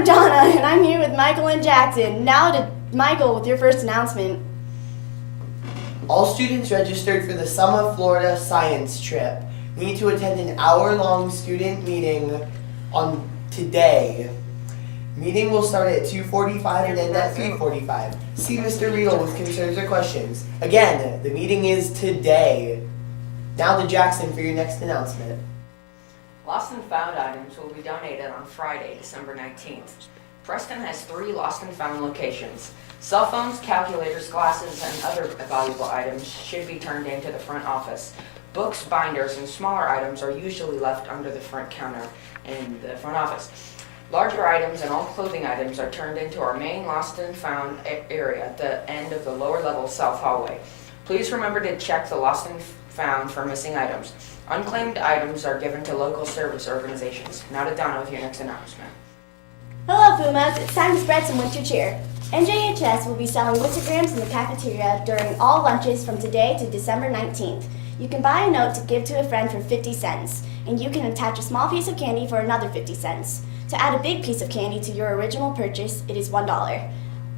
I'm Donna, and I'm here with Michael and Jackson. Now to Michael with your first announcement. All students registered for the Summer Florida Science Trip need to attend an hour-long student meeting on today. Meeting will start at 2:45 and end at 3:45. See Mr. Riedel with concerns or questions. Again, the meeting is today. Now to Jackson for your next announcement. Lost and found items will be donated on Friday, December 19th. Preston has 3 lost and found locations. Cell phones, calculators, glasses, and other valuable items should be turned into the front office. Books, binders, and smaller items are usually left under the front counter in the front office. Larger items and all clothing items are turned into our main lost and found area at the end of the lower level south hallway. Please remember to check the lost and found for missing items. Unclaimed items are given to local service organizations. Now to Donna with your next announcement. Hello, Pumas. It's time to spread some winter cheer. NJHS will be selling wistograms in the cafeteria during all lunches from today to December 19th. You can buy a note to give to a friend for 50 cents, and you can attach a small piece of candy for another 50 cents. To add a big piece of candy to your original purchase, it is $1.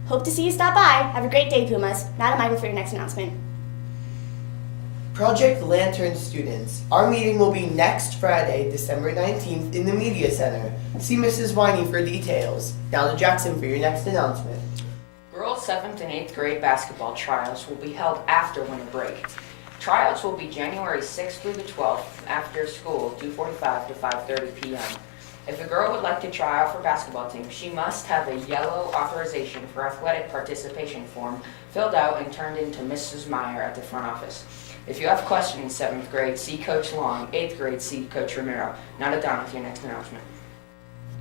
Hope to see you stop by. Have a great day, Pumas. Now to Michael for your next announcement. Project Lantern students, our meeting will be next Friday, December 19th in the Media Center. See Mrs. Winey for details. Now to Jackson for your next announcement. Girls 7th and 8th grade basketball trials will be held after winter break. Tryouts will be January 6th through the 12th after school, 2:45 to 5:30 p.m. If a girl would like to try out for basketball team, she must have a yellow authorization for athletic participation form filled out and turned in to Mrs. Meyer at the front office. If you have questions, 7th grade, see Coach Long. 8th grade, see Coach Romero. Now to Don with your next announcement.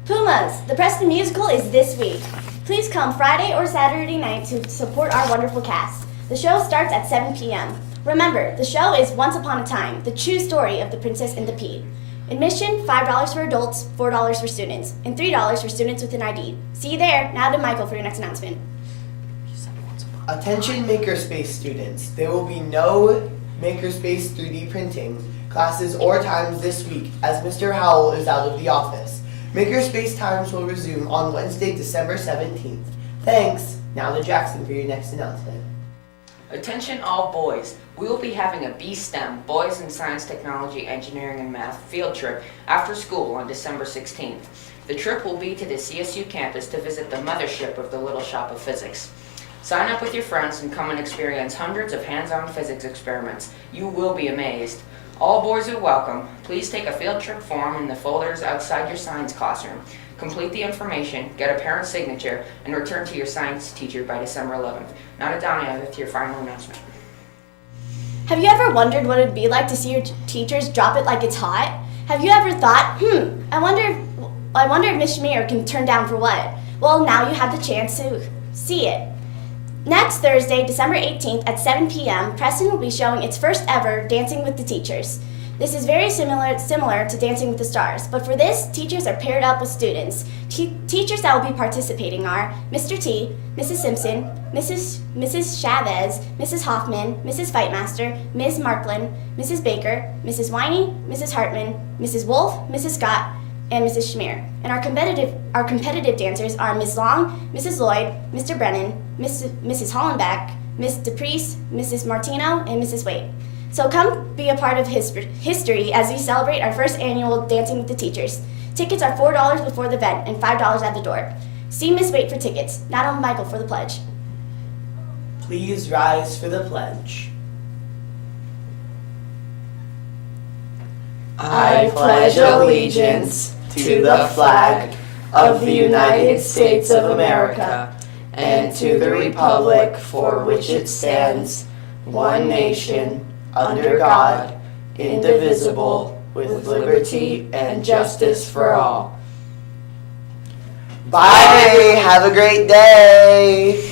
Pumas, the Preston Musical is this week. Please come Friday or Saturday night to support our wonderful cast. The show starts at 7 p.m. Remember, the show is Once Upon a Time, the true story of the Princess and the Pea. Admission, $5 for adults, $4 for students, and $3 for students with an ID. See you there. Now to Michael for your next announcement. Attention Makerspace students, there will be no Makerspace 3D printing classes or times this week as Mr. Howell is out of the office. Makerspace times will resume on Wednesday, December 17th. Thanks. Now to Jackson for your next announcement. Attention all boys. We will be having a BSTEM, Boys in Science, Technology, Engineering, and Math field trip after school on December 16th. The trip will be to the CSU campus to visit the mothership of the Little Shop of Physics. Sign up with your friends and come and experience hundreds of hands-on physics experiments. You will be amazed. All boys are welcome. Please take a field trip form in the folders outside your science classroom. Complete the information, get a parent's signature, and return to your science teacher by December 11th. Now to Donna with your final announcement. Have you ever wondered what it would be like to see your teachers drop it like it's hot? Have you ever thought, I wonder if Miss Schmier can turn down for what? Well, now you have the chance to see it. Next Thursday, December 18th at 7 p.m., Preston will be showing its first ever Dancing with the Teachers. This is very similar to Dancing with the Stars, but for this, teachers are paired up with students. Teachers that will be participating are Mr. T, Mrs. Simpson, Mrs. Chavez, Mrs. Hoffman, Mrs. Fightmaster, Ms. Marklin, Mrs. Baker, Mrs. Winey, Mrs. Hartman, Mrs. Wolf, Mrs. Scott, and Mrs. Schmier. And our competitive dancers are Ms. Long, Mrs. Lloyd, Mr. Brennan, Mrs. Hollenbeck, Ms. DePriest, Mrs. Martino, and Mrs. Waite. So come be a part of history as we celebrate our first annual Dancing with the Teachers. Tickets are $4 before the event and $5 at the door. See Ms. Waite for tickets. Now to Michael for the pledge. Please rise for the pledge. I pledge allegiance to the flag of the United States of America and to the republic for which it stands, one nation, under God, indivisible, with liberty and justice for all. Bye! Have a great day!